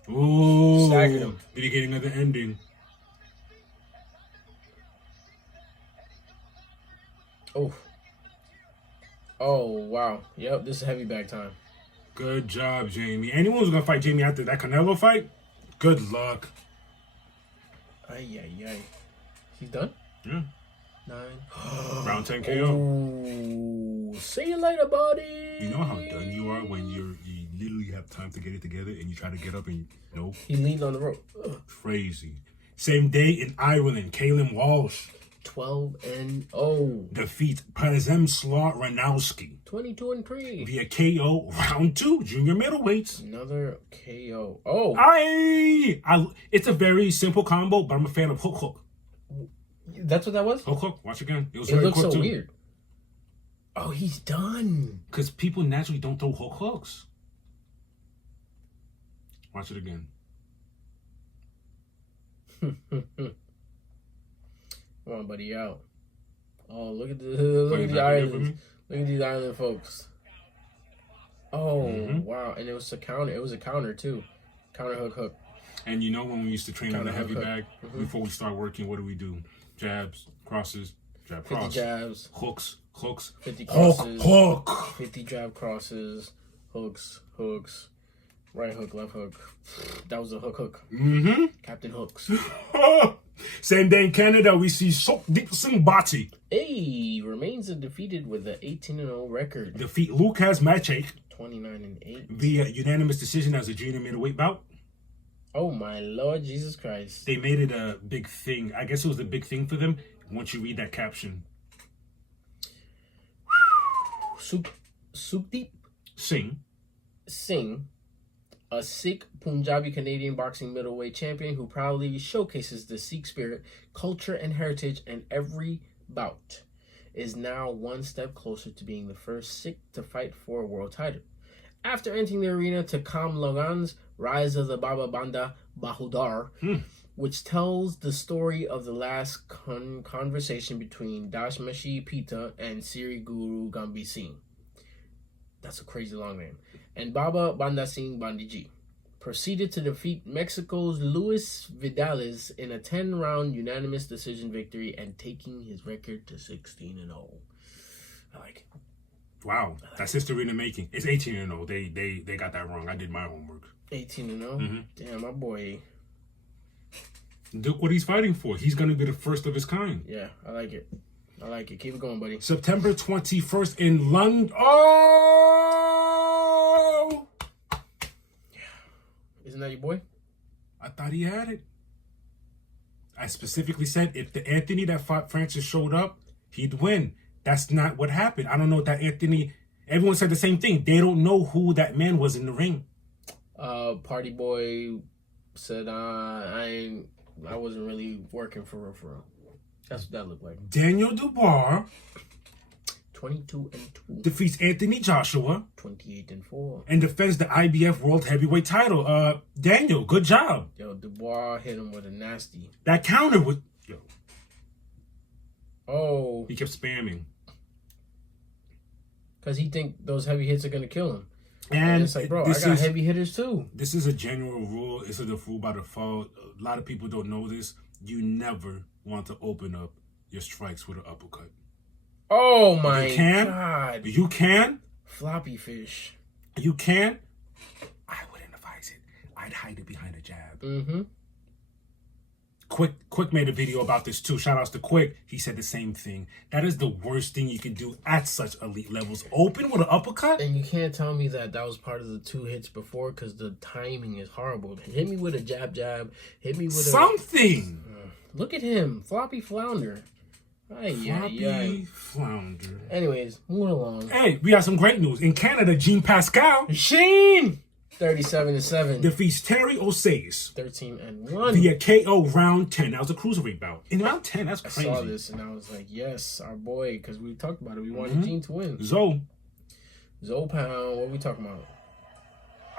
Ooh. Staggered him. Did he get another ending? Oh. Oh, wow. Yep, this is heavy bag time. Good job, Jamie. Anyone who's going to fight Jamie after that Canelo fight, good luck. Ay, ay, ay. He's done? Yeah. 9. Round 10 KO. Oh, see you later, buddy. You know how done you are when you literally have time to get it together and you try to get up and nope. He leaned on the rope. Crazy. Same day in Ireland, Kalen Walsh 12-0. defeats Przemysław Ranowski 22-3. via KO round 2, junior middleweights. Another KO. Oh, It's a very simple combo, but I'm a fan of hook hook. that's what that was? Hook hook, watch again. It was It very looks quick so too. weird. Oh, he's done. Because people naturally don't throw hook hooks. Watch it again. Come on, buddy, out. Oh, look at the islands. Look at these island folks. Oh, wow. And it was a counter. It was a counter, too. Counter hook hook. And you know when we used to train on the heavy Counter bag, before we start working, what do? Jabs, crosses, jab, 50 cross. jabs. Hooks. 50 Hook, crosses. hook. 50 jab crosses. Hooks. Right hook, left hook. That was a hook. Mm-hmm. Captain Hooks. Same day in Canada, we see Sokdeep Singbati Hey, remains undefeated with an 18-0 record. defeat Lucas Machek 29-8. via unanimous decision as a junior middleweight bout. Oh my Lord Jesus Christ. They made it a big thing. I guess it was a big thing for them once you read that caption. Sukdeep Singh, a Sikh Punjabi Canadian boxing middleweight champion who proudly showcases the Sikh spirit, culture, and heritage in every bout, is now one step closer to being the first Sikh to fight for a world title. After entering the arena to Kam Logan's Rise of the Baba Banda Bahudar, which tells the story of the last conversation between Dashmashi Pita and Siri Guru Gambi Singh. That's a crazy long name. And Baba Banda Singh Bandiji proceeded to defeat Mexico's Luis Vidales in a 10-round unanimous decision victory and taking his record to 16-0. I like it. wow, that's history in the making. It's 18-0. They got that wrong. I did my homework. 18-0? Damn, my boy. Look what he's fighting for. He's going to be the first of his kind. Yeah, I like it. I like it. Keep it going, buddy. September 21st in London. Oh! Isn't that your boy? I thought he had it. I specifically said if the Anthony that fought Francis showed up, he'd win. That's not what happened. I don't know that Anthony... Everyone said the same thing. They don't know who that man was in the ring. Party Boy said, I wasn't really working for real. That's what that looked like. Daniel Dubois 22-2. defeats Anthony Joshua 28-4. and defends the IBF World Heavyweight title. Daniel, good job. Yo, Dubois hit him with a nasty. That counter was... Yo, Oh, he kept spamming. because he think those heavy hits are gonna kill him. And it's like, bro, I got heavy hitters too. This is a general rule. It's a rule by default. A lot of people don't know this. You never want to open up your strikes with an uppercut. Oh my You can. god. You can. Floppy fish. You can. I wouldn't advise it. I'd hide it behind a jab. Mm-hmm. Quick made a video about this too. Shout outs to Quick. He said the same thing. That is the worst thing you can do at such elite levels. Open with an uppercut? And you can't tell me that was part of the 2 hits before, because the timing is horrible. Hit me with a jab. Hit me with Something. Look at him. Floppy flounder. Floppy flounder. Anyways, moving along. Hey, we got some great news. In Canada, Jean Pascal Sheen! 37-7. defeats Terry O'Says 13-1. via KO round 10. That was a cruiserweight bout. In round 10, that's I crazy. saw this and I was like, yes, our boy, because we talked about it. We wanted Gene to win. Zoe. Pound, what are we talking about?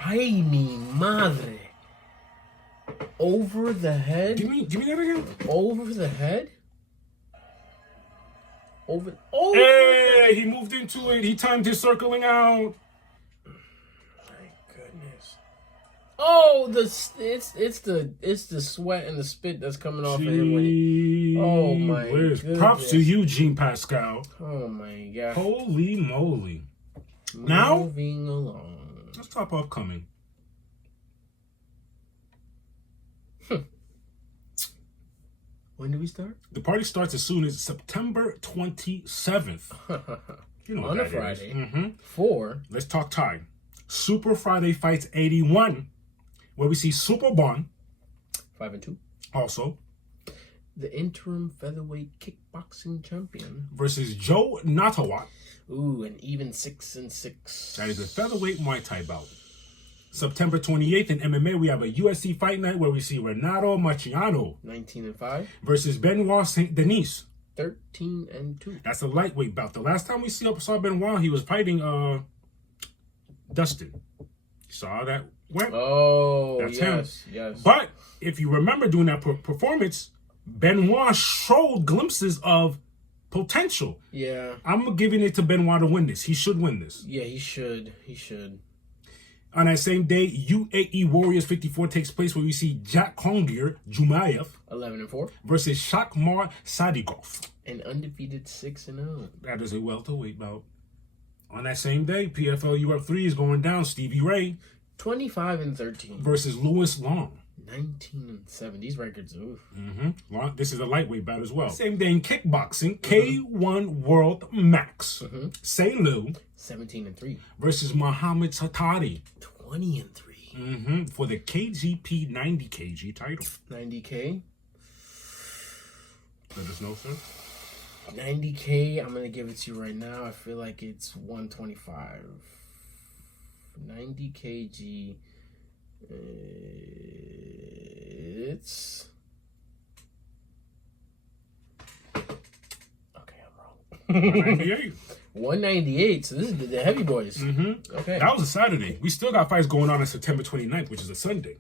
Ay, mi madre. Over the head? Give me that again. Over the head? Over. Hey, he moved into it. He timed his circling out. My goodness. Oh, it's the sweat and the spit that's coming off of him when he. Oh my goodness. Props to you, Jean Pascal. Oh my god. Holy moly. Now, Moving along. let's talk upcoming. When do we start? The party starts as soon as September 27th. You know what On a that is. Friday. Mhm. 4. Let's talk time. Super Friday Fights 81, where we see Super Bon 5-2. also The interim featherweight kickboxing champion. versus Joe Natawat. Ooh, an even 6-6. That is a featherweight Muay Thai bout. September 28th in MMA, we have a UFC Fight Night where we see Renato Marciano 19-5. versus Benoit Saint Denis. 13-2. That's a lightweight bout. The last time we saw Benoit, he was fighting Dustin. Saw that? Went. Oh, That's yes. But if you remember during that performance, Benoit showed glimpses of potential. Yeah. I'm giving it to Benoit to win this. He should win this. Yeah, he should. On that same day, UAE Warriors 54 takes place where we see Jack Kongir Jumayev 11-4. versus Shakmar Sadigov. An undefeated 6-0. That is a welterweight bout. On that same day, PFL UF3 is going down. Stevie Ray 25-13. versus Louis Long. 19-7. These records, oof. Long, this is a lightweight bout as well. Same day in kickboxing, K1 World Max. Say Lou 17-3. versus Muhammad Satari 20-3. for the KGP 90 kg title. 90K. Let us know, sir. 90K, I'm going to give it to you right now. I feel like it's 125. 90 kg. It's... Okay, I'm wrong. 98. 198. So this is the heavy boys. Okay. That was a Saturday. We still got fights going on September 29th, which is a Sunday.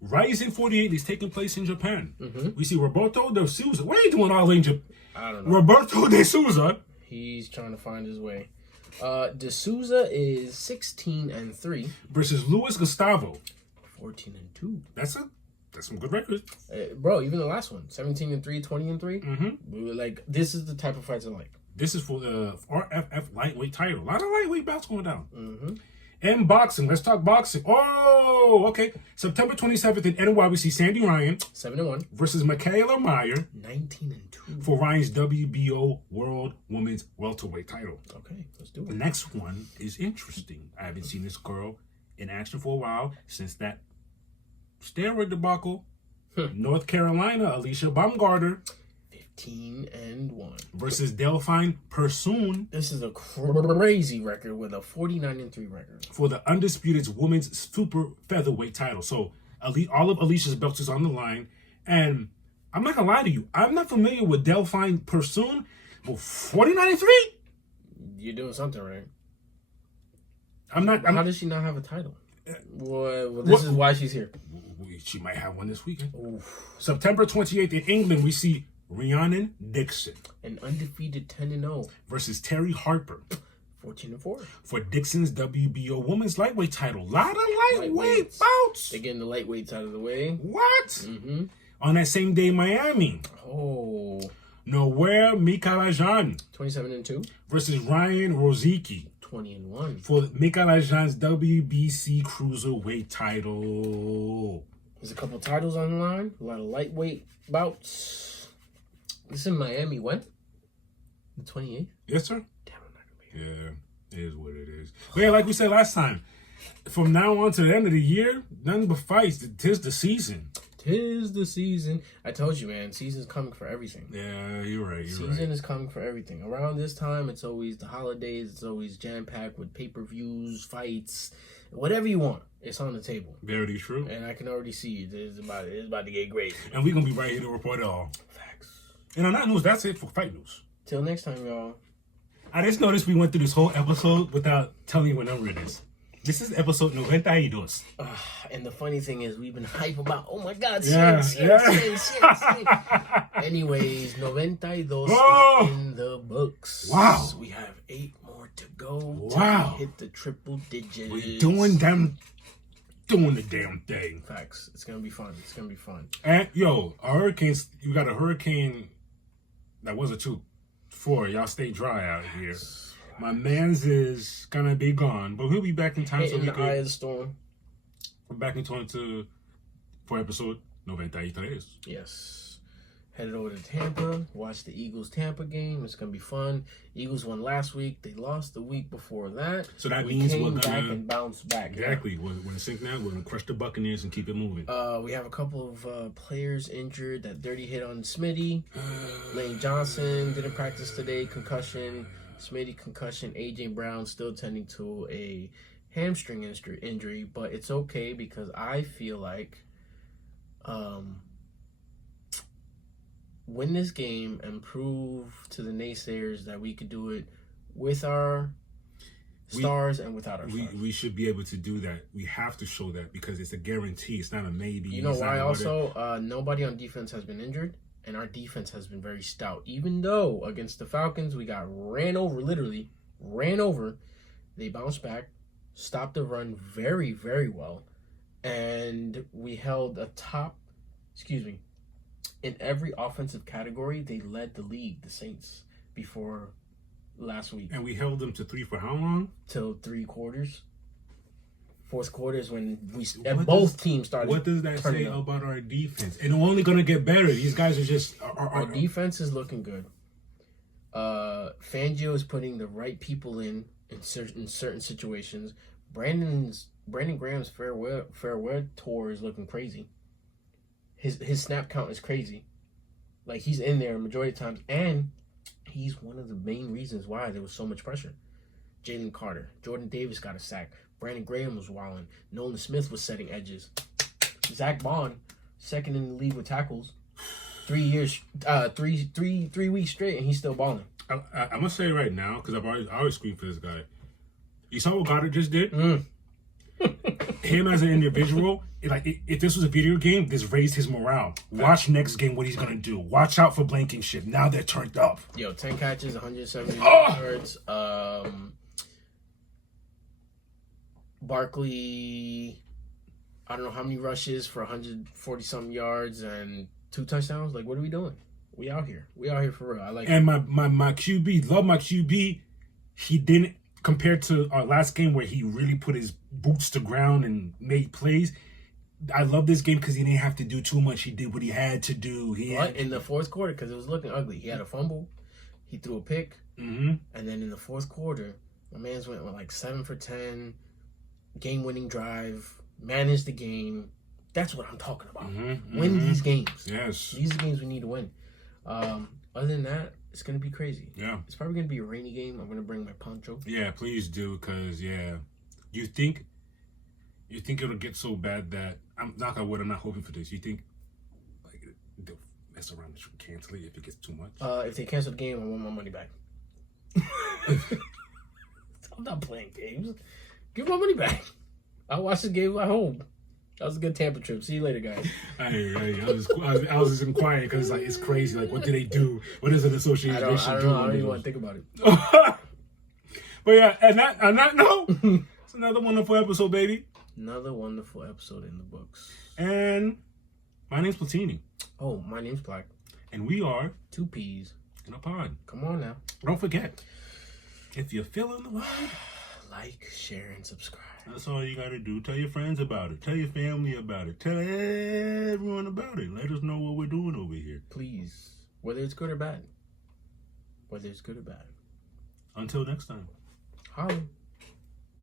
Rising 48 is taking place in Japan. We see Roberto de Souza. What are you doing all in Japan? I don't know. Roberto de Souza He's trying to find his way. De Souza is 16-3. versus Luis Gustavo. 14-2. That's some good records. Bro, even the last one, 17-3, 20-3. We were like, this is the type of fights I like. This is for the RFF lightweight title. A lot of lightweight bouts going down. And boxing. Let's talk boxing. Oh, okay. September 27th in NY, we see Sandy Ryan 7-1 versus Michaela Meyer 19-2 for Ryan's WBO World Women's Welterweight title. Okay, let's do The it. next one is interesting. I haven't seen this girl in action for a while since that steroid debacle. North Carolina, Alicia Baumgartner 15-1 versus Delphine Persoon This is a crazy record with a 49-3 record. for the undisputed women's super featherweight title. So all of Alicia's belts is on the line. And I'm not going to lie to you. I'm not familiar with Delphine Persoon. But 49-3? You're doing something right. How How does she not have a title? Well, this is why she's here. She might have one this weekend. Oof. September 28th in England, we see Rhiannon Dixon An undefeated 10-0, versus Terry Harper 14-4. for Dixon's WBO Women's Lightweight title. Lot of lightweight Lightweights. bouts. They're getting the lightweights out of the way. What? Mm-hmm. On that same day, Miami, Oh, Nowhere Mikalajan 27-2, versus Ryan Rozicki 20-1. for Mikalajan's WBC Cruiserweight title. There's a couple titles on the line. A lot of lightweight bouts. This in Miami when? The 28th? Yes, sir? Damn, I'm not gonna be here. Yeah, it is what it is. But yeah, like we said last time, from now on to the end of the year, nothing but fights. 'Tis the season. 'Tis the season. I told you, man. Season's coming for everything. Yeah, you're right. Season is coming for everything. Around this time, it's always the holidays. It's always jam-packed with pay-per-views, fights, whatever you want. It's on the table. Very true. And I can already see it. It's about to get great. And we're going to be right here to report it all. Facts. And on that news, that's it for fight news. Till next time, y'all. I just noticed we went through this whole episode without telling you what number it is. This is episode Noventa. And the funny thing is, we've been hype about, oh my God, Yeah, yes. Anyways, 92 Oh! is in the books. Wow. We have 8 more to go. Wow. To hit the triple digits. We're doing the damn thing. Facts. It's gonna be fun. It's gonna be fun. And yo, you got a hurricane that was a 2-4. Y'all stay dry out here. My man's is gonna be gone, but he'll be back in time. Hitting the eye of the storm. We're back in 22 for episode 93. Yes. Headed over to Tampa. Watch the Eagles-Tampa game. It's gonna be fun. Eagles won last week. They lost the week before that. So that we means came we're back gonna and bounced back. exactly. We're gonna sink now. We're gonna crush the Buccaneers and keep it moving. We have a couple of players injured. That dirty hit on Smitty. Lane Johnson didn't practice today. Concussion. Smitty concussion. AJ Brown still tending to a hamstring injury, but it's okay because I feel like win this game and prove to the naysayers that we could do it with our stars and without our stars. We should be able to do that. We have to show that because it's a guarantee. It's not a maybe. You know It's not why a also? Nobody on defense has been injured, and our defense has been very stout. Even though against the Falcons, we got literally ran over. They bounced back, stopped the run very, very well, and we held in every offensive category, they led the league, the Saints, before last week. And we held them to 3 for how long? Till 3 quarters. Fourth quarter is when What teams started. What does that turning say up. about our defense? And we're only gonna get better. These guys are just Our defense is looking good. Fangio is putting the right people in certain situations. Brandon Graham's farewell tour is looking crazy. His snap count is crazy. Like, he's in there a majority of times, and he's one of the main reasons why there was so much pressure. Jalen Carter, Jordan Davis got a sack. Brandon Graham was wilding. Nolan Smith was setting edges. Zach Bond, second in the league with tackles. 3 years, 3 weeks straight, and he's still balling. I'm gonna say right now because I always scream for this guy. You saw what Goddard just did. Him as an individual, if this was a video game, this raised his morale. Watch next game what he's gonna do. Watch out for Blankenship. Now they're turned up. Yo, 10 catches, 170 yards. Barkley, I don't know how many rushes for 140 something yards and 2 touchdowns. Like, what are we doing? We out here. We out here for real. I like. And my QB, love my QB. He didn't. compared to our last game where he really put his boots to ground and made plays. I love this game because he didn't have to do too much. He did what he had to do. In the fourth quarter, because it was looking ugly. He had a fumble. He threw a pick. Mm-hmm. And then in the fourth quarter, my man's went with like 7 for 10, game-winning drive, managed the game. That's what I'm talking about. Win these games. Yes. These are the games we need to win. Other than that, it's going to be crazy. Yeah. It's probably going to be a rainy game. I'm going to bring my poncho. Yeah, please do, because, you think it'll get so bad that, I'm not hoping for this. You think, like, they'll mess around and cancel it if it gets too much? If they cancel the game, I want my money back. I'm not playing games. Give my money back. I'll watch the game at home. That was a good Tampa trip. See you later, guys. I was just inquiring because it's crazy. Like, what do they do? What is an association I don't do? know. I don't even want to think about it. But yeah, and that note, it's another wonderful episode, baby. Another wonderful episode in the books. And my name's Platini. Oh, my name's Black. And we are 2 P's in a pod. Come on now. Don't forget, if you're feeling the vibe, like, share, and subscribe. That's all you gotta do. Tell your friends about it. Tell your family about it. Tell everyone about it. Let us know what we're doing over here. Please. Whether it's good or bad. Whether it's good or bad. Until next time. Holla.